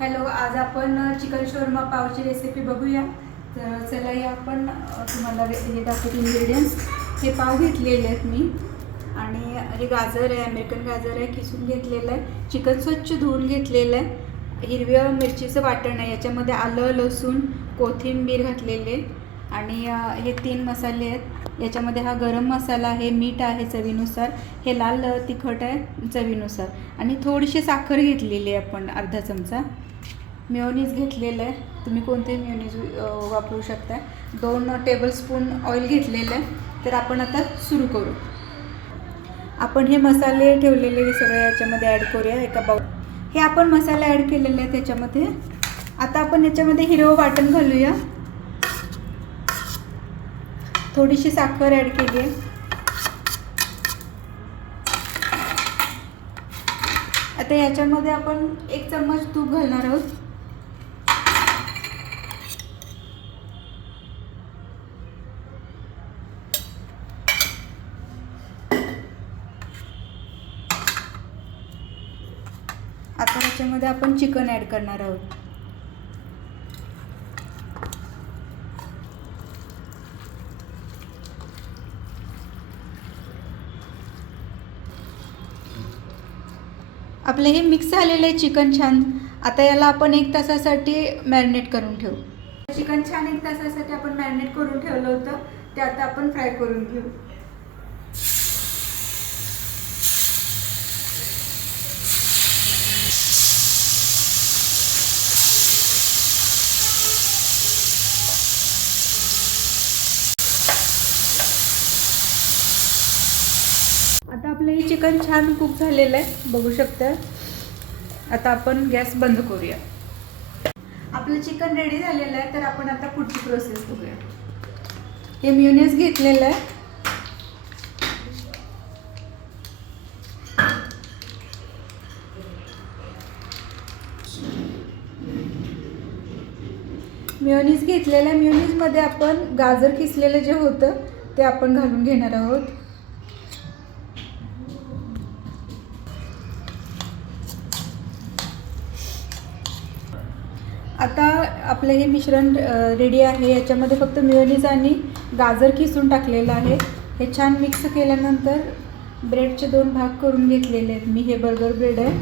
Hello, आज आपण chicken shawarma पावची recipe बघूया. तर चला या आपण तुम्हाला हे दाखवते इन्ग्रेडियंट्स. हे पाव घेतलेले आहेत मी आणि हे गाजर आहे, अमेरिकन गाजर आहे, किसून घेतलेलं आहे. चिकन स्वच्छ धुवून घेतलेलं आहे. हिरव्या मिरचीचं वाटण आहे, याच्यामध्ये आलं, लसूण, कोथिंबीर घातलेले आणि हे 3 मसाले आहेत. याच्यामध्ये हा गरम मसाला आहे, मीठ आहे चवीनुसार, हे लाल तिखट आहे चवीनुसार आणि थोडीशी साखर घेतलेली आहे आपण, अर्धा चमचा. मेयोनीज घेतलेलं आहे, तुम्ही कोणते मेयोनीज वापरू शकता. 2 टेबलस्पून ऑइल घेतलेलं आहे. तर आपण आता सुरू करू. आपण हे मसाले ठेवलेले सगळे याच्यामध्ये ॲड करूया एका बाउल. हे आपण मसाले ॲड केलेले आहेत त्याच्यामध्ये. आता आपण याच्यामध्ये हिरवं वाटण घालूया. थोडीशी साखर ॲड केली आहे. आता याच्यामध्ये आपण 1 चम्मच तूप घालणार आहोत. आता याच्यामध्ये आपण चिकन ॲड करणार आहोत. आपलं हे मिक्स झालेलं आहे चिकन छान. आता याला आपण 1 तासासाठी मॅरिनेट करून ठेवू. चिकन छान 1 तासासाठी आपण मॅरिनेट करून ठेवलं होतं, ते आता आपण फ्राय करून घेऊ. आता आपलं हे चिकन छान कुक झालेलं आहे, बघू शकता. आता आपण गॅस बंद करूया. आपलं चिकन रेडी झालेलं आहे. तर आपण आता पुढची प्रोसेस बघूया. हे मेयोनीज घेतलेलं आहे. मेयोनीज घेतलेलं आहे. मेयोनीजमध्ये आपण गाजर किसलेलं जे होतं ते आपण घालून घेणार आहोत. आता आपलं हे मिश्रण रेडी आहे. याच्यामध्ये फक्त मेयोनीज आणि गाजर किसून टाकलेलं आहे. हे छान मिक्स केल्यानंतर ब्रेडचे 2 भाग करून घेतलेले आहेत मी. हे बर्गर ब्रेड आहे.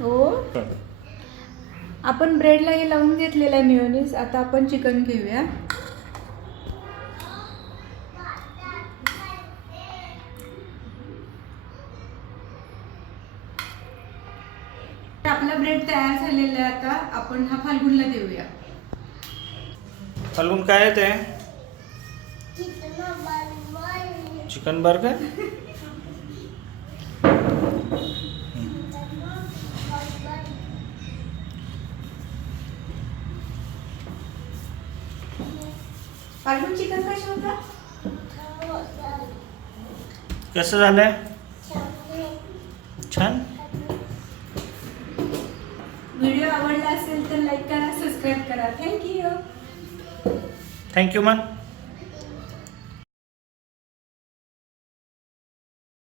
हो, आपण ब्रेडला हे लावून घेतलेलं आहे मेयोनीज. आता आपण चिकन घेऊया. आपला ब्रेड तयार झालेला आहे. आता आपण हा फाल्गुनला देऊया. फाल्गुन काय आहे ते? Chicken burger. फाल्गुन चिकन कसं होतं? कसं झालंय? छान. व्हिडिओ आवडला असेल तर लाईक करा, सबस्क्राईब करा. थँक्यू. थँक्यू मन.